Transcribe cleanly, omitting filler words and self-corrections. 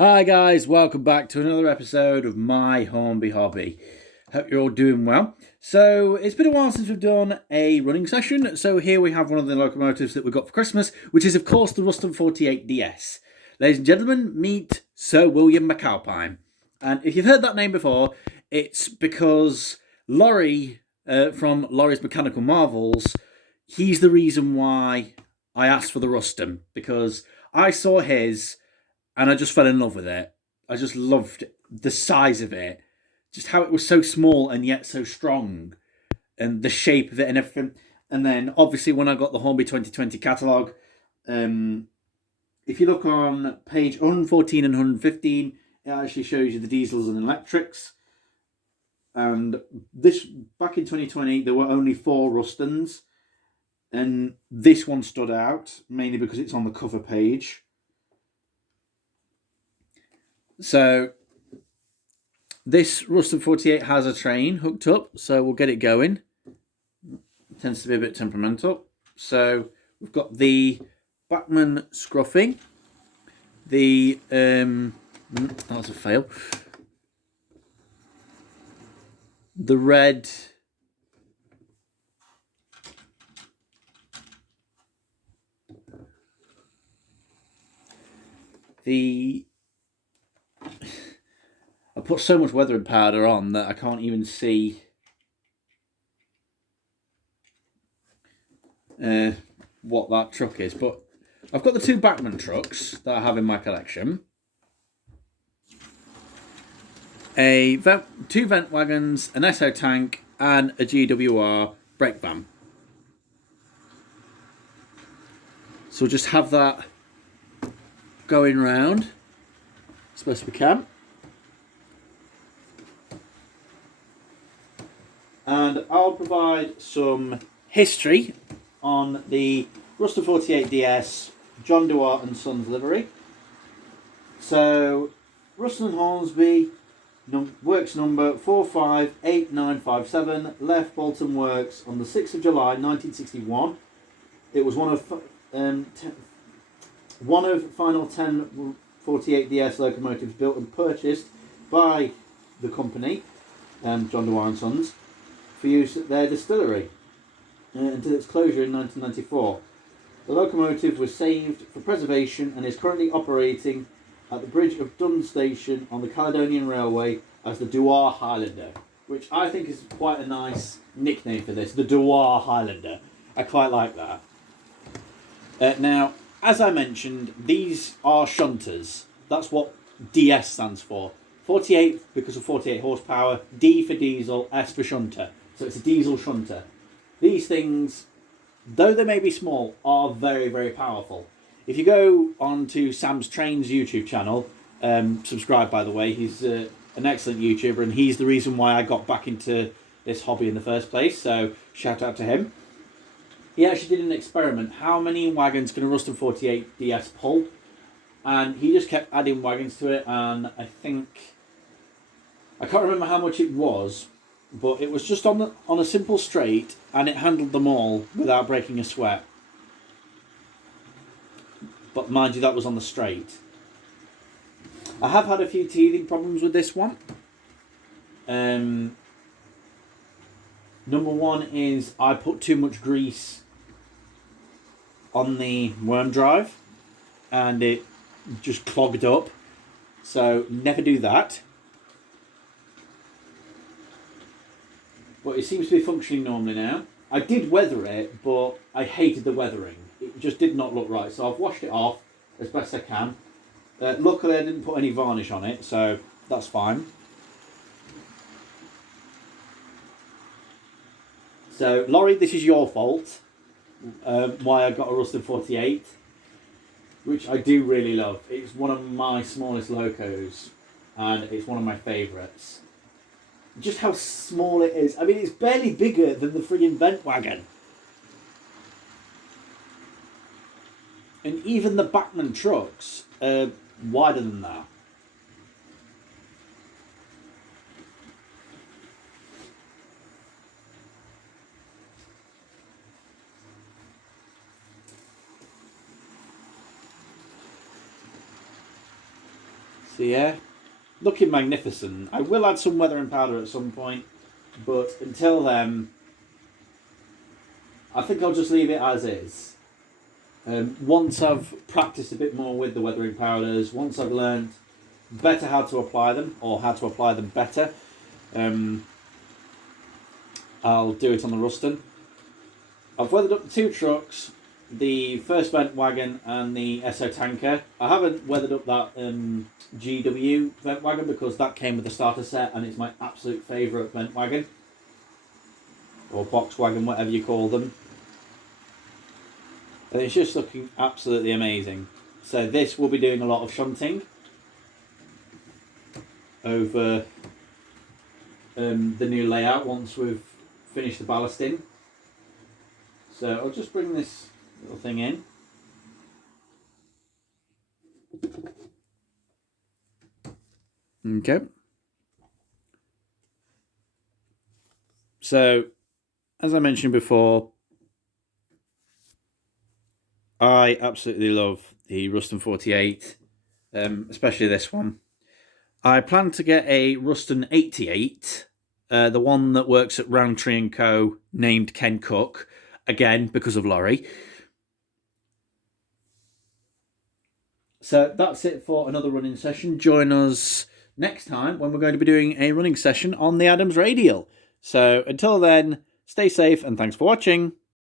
Hi guys, welcome back to another episode of my Hornby hobby. Hope you're all doing well. So it's been a while since we've done a running session. So here we have one of the locomotives that we got for Christmas, which is of course the Ruston 48DS. Ladies and gentlemen, meet Sir William McAlpine. And if you've heard that name before, it's because Laurie from Laurie's Mechanical Marvels, he's the reason why I asked for the Ruston, because I saw his and I just fell in love with it. I just loved the size of it, just how it was so small and yet so strong, and the shape of it and everything. And then obviously when I got the Hornby 2020 catalogue, if you look on page 114 and 115, it actually shows you the diesels and electrics. And this back in 2020, there were only 4 Rustons, and this one stood out mainly because it's on the cover page. So this Ruston 48 has a train hooked up, so we'll get it going. It tends to be a bit temperamental. So we've got the Backman scruffing, the that was a fail. The red I put so much weathering powder on that I can't even see what that truck is. But I've got the 2 Backman trucks that I have in my collection. 2 vent wagons, an SO tank, and a GWR brake van. So we'll just have that going round as best we can. And I'll provide some history on the Ruston 48DS John Dewar and Sons livery. So Ruston and Hornsby, works number 458957, left Bolton Works on the 6th of July 1961. It was one of final 10 48DS locomotives built and purchased by the company, John Dewar and Sons, for use at their distillery until its closure in 1994. The locomotive was saved for preservation and is currently operating at the bridge of Dun Station on the Caledonian Railway as the Dewar Highlander, which I think is quite a nice nickname for this, the Dewar Highlander. I quite like that. Now, as I mentioned, these are shunters. That's what DS stands for. 48 because of 48 horsepower, D for diesel, S for shunter. So it's a diesel shunter. These things, though they may be small, are very, very powerful. If you go on to Sam's Trains YouTube channel, subscribe by the way, he's an excellent YouTuber and he's the reason why I got back into this hobby in the first place, so shout out to him. He actually did an experiment, how many wagons can a Ruston 48 DS pull? And he just kept adding wagons to it, and I can't remember how much it was, but it was just on a simple straight, and it handled them all without breaking a sweat. But mind you, that was on the straight. I have had a few teething problems with this one. Number one is I put too much grease on the worm drive, and it just clogged up. So never do that. But it seems to be functioning normally now. I did weather it, but I hated the weathering. It just did not look right. So I've washed it off as best I can. Luckily I didn't put any varnish on it, so that's fine. So Laurie, this is your fault. Why I got a Ruston 48, which I do really love. It's one of my smallest locos, and it's one of my favourites. Just how small it is. I mean, it's barely bigger than the friggin' vent wagon. And even the Backman trucks are wider than that. So yeah, looking magnificent. I will add some weathering powder at some point, but until then, I think I'll just leave it as is. Once I've practiced a bit more with the weathering powders, once I've learned better how to apply them, or how to apply them better, I'll do it on the Ruston. I've weathered up the 2 trucks, the first vent wagon and the SO tanker. I haven't weathered up that GW vent wagon because that came with the starter set and it's my absolute favourite vent wagon. Or box wagon, whatever you call them. And it's just looking absolutely amazing. So this will be doing a lot of shunting over the new layout once we've finished the ballasting. So I'll just bring this little thing in. Okay. So, as I mentioned before, I absolutely love the Ruston 48, especially this one. I plan to get a Ruston 88, the one that works at Roundtree & Co, named Ken Cook, again, because of Laurie. So that's it for another running session. Join us next time when we're going to be doing a running session on the Adams Radial. So until then, stay safe and thanks for watching.